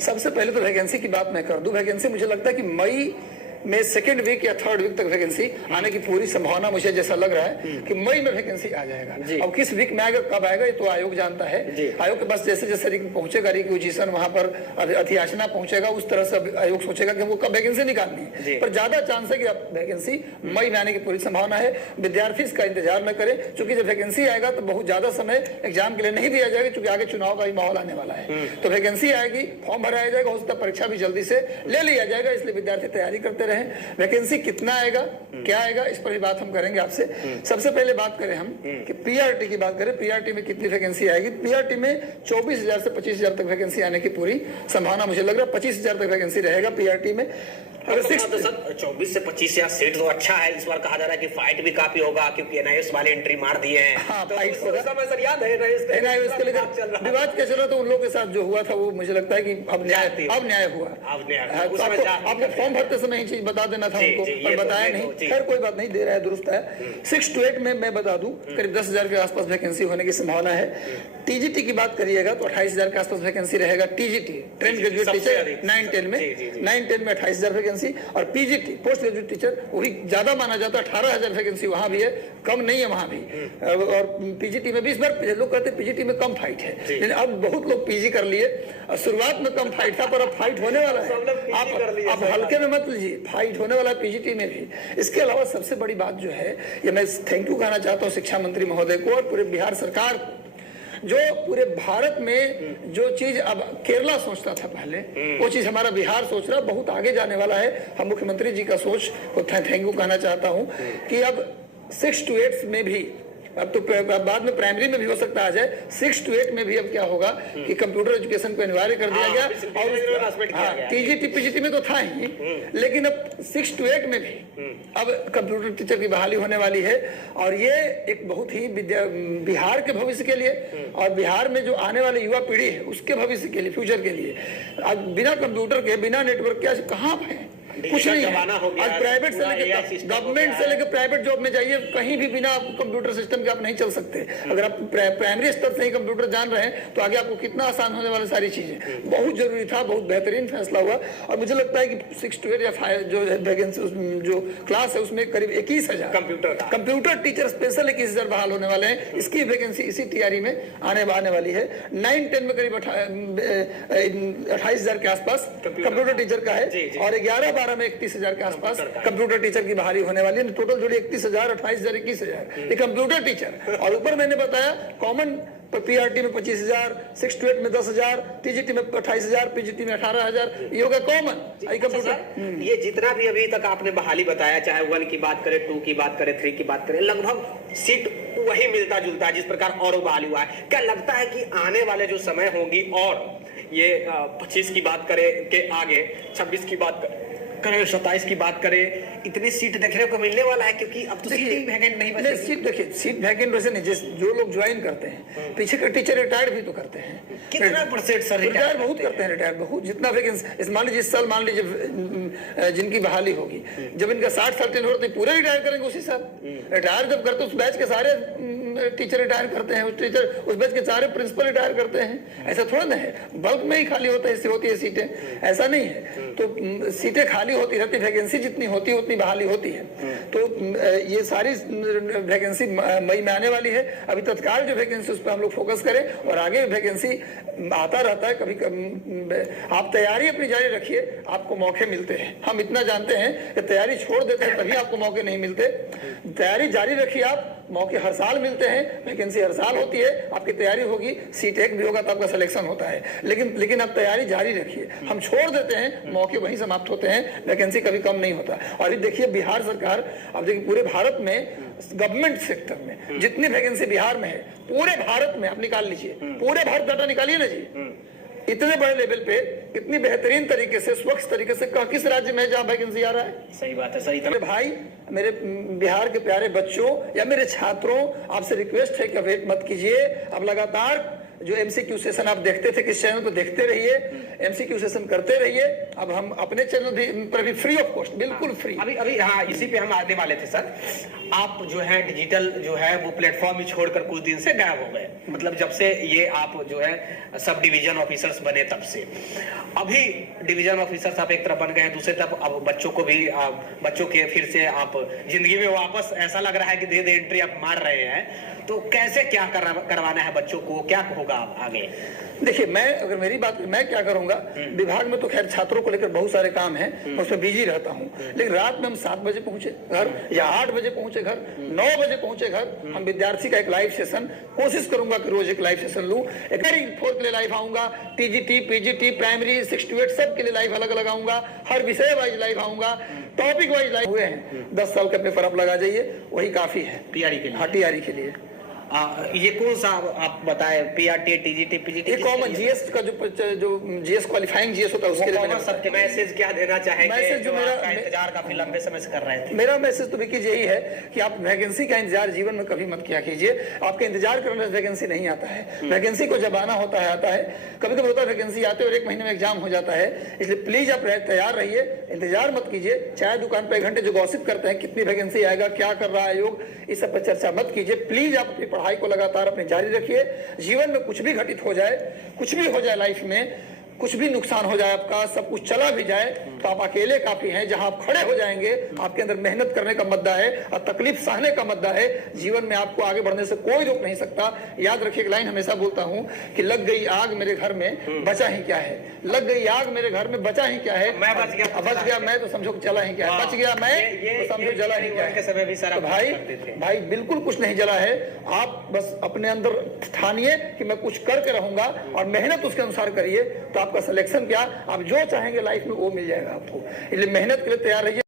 सबसे पहले तो वैकेंसी की बात मैं कर दूं। वैकेंसी मुझे लगता है कि मई में सेकेंड वीक या थर्ड वीक तक वैकेंसी आने की पूरी संभावना मुझे जैसा लग रहा है कि मई में वैकेंसी आ जाएगा। अब किस वीक में आएगा, कब आएगा, ये तो आयोग जानता है। आयोग के पास जैसे जैसे पहुंचेगा रिक्विजिशन, वहां पर अधियाचना पहुंचेगा, उस तरह से आयोग सोचेगा कि हमको कब वैकेंसी निकालनी है। पर ज्यादा चांस है कि अब वैकेंसी मई में आने की पूरी संभावना है। विद्यार्थी इसका इंतजार न करें, क्योंकि जब वैकेंसी आएगा तो बहुत ज्यादा समय एग्जाम के लिए नहीं दिया जाएगा, क्योंकि आगे चुनाव का भी माहौल आने वाला है। तो वैकेंसी आएगी, फॉर्म भराया जाएगा, हो सकता है परीक्षा भी जल्दी से ले लिया जाएगा, इसलिए विद्यार्थी तैयारी करते रहे। वैकेंसी कितना आएगा, क्या आएगा, इस पर भी बात हम करेंगे आपसे। सबसे पहले बात करें हम कि पीआरटी की बात करें, पीआरटी में कितनी वैकेंसी आएगी। पीआरटी में 24,000 से 25,000 तक वैकेंसी आने की पूरी संभावना मुझे लग रहा है। 25,000 तक वैकेंसी रहेगा पीआरटी में। अगर 24 से 25,000 सीट तो अच्छा है। इस बार कहा जा रहा है कि फाइट भी काफी होगा, क्योंकि एनआईएस वाले एंट्री मार दिए हैं। हाँ, तो फाइट होगा। सर याद है एनआईएस के लिए विवाद क्या चल रहा था, उन लोगों के साथ जो हुआ था वो मुझे लगता है कि अब न्याय हुआ। आपको फॉर्म भरते समय ही चीज बता देना था उनको, पर बताया नहीं। खैर कोई बात नहीं, दे रहा है, दुरुस्त है। 6 to 8 में मैं बता दूं करीब 10,000 के आसपास वैकेंसी होने की संभावना है। टीजीटी की बात करिएगा तो 28,000 के आसपास वैकेंसी रहेगा। टीजीटी ट्रेंड ग्रेजुएट टीचर 9-10 में 28,000 वैकेंसी, और पीजीटी पोस्ट ग्रेजुएट टीचर वो भी ज्यादा माना जाता है, 18,000 वैकेंसी वहां भी है, कम नहीं है वहां भी। और पीजीटी में भी इस बार लोग कहते हैं पीजीटी में कम फाइट है, लेकिन अब बहुत लोग पीजी कर लिए। शुरुआत में कम फाइट था, पर अब फाइट होने वाला है। आप हल्के में मत लीजिए, फाइट होने वाला है पीजीटी में भी। इसके अलावा सबसे बड़ी बात जो है, ये मैं थैंक यू कहना चाहता हूँ शिक्षा मंत्री महोदय को और पूरे बिहार सरकार को, जो पूरे भारत में जो चीज अब केरला सोचता था पहले, वो चीज हमारा बिहार सोच रहा, बहुत आगे जाने वाला है। हम मुख्यमंत्री जी का सोच को थैंक यू कहना चाहता हूं कि अब 6 to 8 में भी, अब तो बाद में प्राइमरी में भी हो सकता आ जाए, 6 to 8 में भी अब क्या होगा कि कंप्यूटर एजुकेशन को अनिवार्य कर दिया गया। और टीजीटी पीजीटी में तो था ही, लेकिन अब 6 to 8 में भी अब कंप्यूटर टीचर की बहाली होने वाली है। और ये एक बहुत ही बिहार के भविष्य के लिए और बिहार में जो आने वाली युवा पीढ़ी है उसके भविष्य के लिए, फ्यूचर के लिए, अब बिना कंप्यूटर के, बिना नेटवर्क के कहाँ है, कुछ नहीं है। आज प्राइवेट से लेकर गवर्नमेंट से लेकर प्राइवेट जॉब में जाइए, कहीं भी बिना कंप्यूटर सिस्टम के आप नहीं चल सकते। अगर आप प्राइमरी स्तर से ही कंप्यूटर जान रहे हैं तो आगे आपको कितना आसान होने वाली सारी चीजें। बहुत जरूरी था, बहुत बेहतरीन फैसला हुआ। और मुझे लगता है कि 6 to 8 या 5 जो वैकेंसी जो क्लास है उसमें करीब 21,000 कंप्यूटर टीचर स्पेशल 21,000 बहाल होने वाले हैं। इसकी वैकेंसी इसी टीआरई में आने वाली है। 9-10 में करीब 28,000 के आसपास कंप्यूटर टीचर का है, और 11-12 में 31,000 के आसपास कंप्यूटर टीचर की बहाली होने वाली है। टोटल जोड़ी 31,000, 28,000, 21,000 ये कंप्यूटर टीचर। और ऊपर मैंने बताया कॉमन पीआरटी में 25,000, 6 to 8 में 10,000, टीजीटी में 28,000, पीजीटी में 18,000, ये होगा कॉमन कंप्यूटर। ये जितना भी अभी तक आपने बहाली बताया, चाहे 1 की बात करें, 2 की बात करें, 3 की बात करें, लगभग सीट वही मिलता जुलता है जिस प्रकार और बहाली हुआ है। क्या लगता है कि आने वाले जो समय होंगी, और ये 25 की बात करें के आगे 26 की बात करें, 27 की बात करें, इतनी सीट देखने को मिलने वाला है? क्योंकि अब तो सीट वैकेंट नहीं बची। सीट देखिए, सीट वैकेंट वैसे नहीं, जो लोग ज्वाइन करते हैं, पीछे के टीचर रिटायर्ड भी तो करते हैं। कितना % सर रिटायर बहुत करते हैं, रिटायर बहुत। जितना वैकेंसी मान लीजिए इस साल, मान लीजिए जिनकी बहाली होगी, जब इनका 60 साल टेन्योर होता है, पूरे रिटायर करेंगे उसी साल। रिटायर जब करते उस बैच के सारे टीचर रिटायर करते हैं, उस बैच के सारे प्रिंसिपल रिटायर करते हैं। ऐसा थोड़ा ना है, बल्क में ही खाली होता है, इससे होती है सीटें, ऐसा नहीं है। तो सीटें खाली होती रहती, वैकेंसी जितनी होती है उतनी बहाली होती है। तो ये सारी वैकेंसी मई में आने वाली है। अभी तत्काल जो वैकेंसी उस पर हम लोग फोकस करें, और आगे वैकेंसी आता रहता है। कभी आप तैयारी अपनी जारी रखिए, आपको मौके मिलते हैं। हम इतना जानते हैं कि तैयारी छोड़ देते हैं तभी आपको मौके नहीं मिलते। तैयारी जारी रखिए, आप मौके हर साल मिलते हैं, वैकेंसी हर साल होती है। आपकी तैयारी होगी, सीट एक भी होगा तो आपका सिलेक्शन होता है। लेकिन आप तैयारी जारी रखिए। हम छोड़ देते हैं, मौके वहीं समाप्त होते हैं, वैकेंसी कभी कम नहीं होता। और अभी देखिए बिहार सरकार, अब देखिए पूरे भारत में गवर्नमेंट सेक्टर में जितनी वैकेंसी बिहार में है, पूरे भारत में आप निकाल लीजिए, पूरे भारत डाटा निकालिए ना जी, इतने बड़े लेवल पे इतनी बेहतरीन तरीके से, स्वच्छ तरीके से किस राज्य में जहाँ वैकेंसी आ रहा है? सही बात है, सही। मेरे भाई, मेरे बिहार के प्यारे बच्चों या मेरे छात्रों, आपसे रिक्वेस्ट है कि वेट मत कीजिए। अब लगातार जो एमसीक्यू सेशन आप देखते थे किस चैनल पर, देखते रहिए, एमसीक्यू सेशन करते रहिए। अब हम अपने चैनल पर भी फ्री ऑफ कॉस्ट, बिल्कुल फ्री। अभी हाँ, इसी पे हम आने वाले थे सर। आप जो है डिजिटल जो है वो प्लेटफॉर्म ही छोड़कर कुछ दिन से गायब हो गए, मतलब जब से ये आप जो है सब डिवीजन ऑफिसर्स बने तब से। अभी डिवीजन ऑफिसर्स आप एक तरफ बन गए हैं, दूसरी तरफ अब बच्चों को भी बच्चों के फिर से आप जिंदगी में वापस, ऐसा लग रहा है कि धीरे धीरे एंट्री आप मार रहे हैं। तो कैसे क्या करवाना है बच्चों को, क्या होगा आगे? देखिए, मेरी बात, मैं क्या करूंगा, विभाग में तो खैर छात्रों को लेकर बहुत सारे काम हैं, मैं उसमें बिजी रहता हूं। लेकिन रात में हम 7 बजे पहुंचे घर या 8 बजे पहुंचे घर, 9 बजे पहुंचे घर, हम विद्यार्थी का एक लाइव सेशन, कोशिश करूंगा कि रोज एक लाइव सेशन लूं। एक 4th के लिए लाइव आऊंगा, टीजीटी, पीजीटी, प्राइमरी 6 to 8 सब के लिए लाइव अलग अलग आऊंगा, हर विषय वाइज लाइव आऊंगा, टॉपिक वाइज लाइव हुए हैं। 10 साल का पेपर आप लगा जाइए, वही काफी है टीआरई के लिए। हाँ, टीआरई के लिए। ये कौन सा आप बताएं, पीआरटी, टीजीटी, पीजीटी? ये कॉमन जीएस का जो जीएस क्वालिफाइंग जीएस होता है उसके लिए सबके मैसेज क्या देना चाहेंगे? मैसेज जो मेरा इंतजार काफी लंबे समय से कर रहे थे। मेरा मैसेज तो विकी यही है कि आप वैकेंसी का इंतजार जीवन में कभी मत किया कीजिए। आपका इंतजार करने से वैकेंसी नहीं आता है। वैकेंसी को जब आना होता है आता है, कभी कभी होता है वैकेंसी आते और 1 महीने में एग्जाम हो जाता है। इसलिए प्लीज आप तैयार रहिए, इंतजार मत कीजिए। चाय दुकान पर 1 घंटे जो गॉसिप करते हैं, कितनी वैकेंसी आएगा, क्या कर रहा है आयोग, इस सब पर चर्चा मत कीजिए। प्लीज आप अपनी पढ़ाई को लगातार अपनी जारी रखिए। जीवन में कुछ भी घटित हो जाए, कुछ भी हो जाए लाइफ में, कुछ भी नुकसान हो जाए आपका, सब कुछ चला भी जाए, तो आप अकेले काफी हैं। जहां आप खड़े हो जाएंगे, आपके अंदर मेहनत करने का मद्दा है और तकलीफ सहने का मद्दा है। जीवन में आपको आगे बढ़ने से कोई रोक नहीं सकता। याद रखिए, एक लाइन हमेशा बोलता हूं कि लग गई आग मेरे घर में, बचा ही क्या है। लग गई आग मेरे घर में, बचा ही क्या है। मैं बच गया मैं तो समझो चला ही क्या है। बच गया मैं तो समझो जला ही क्या है। समय भी सारा भाई बिल्कुल कुछ नहीं जला है। आप बस अपने अंदर ठानिए कि मैं कुछ करके रहूंगा और मेहनत उसके अनुसार करिए, तो आपका सिलेक्शन क्या, आप जो चाहेंगे लाइफ में वो मिल जाएगा आपको। इसलिए मेहनत के लिए तैयार रहिए।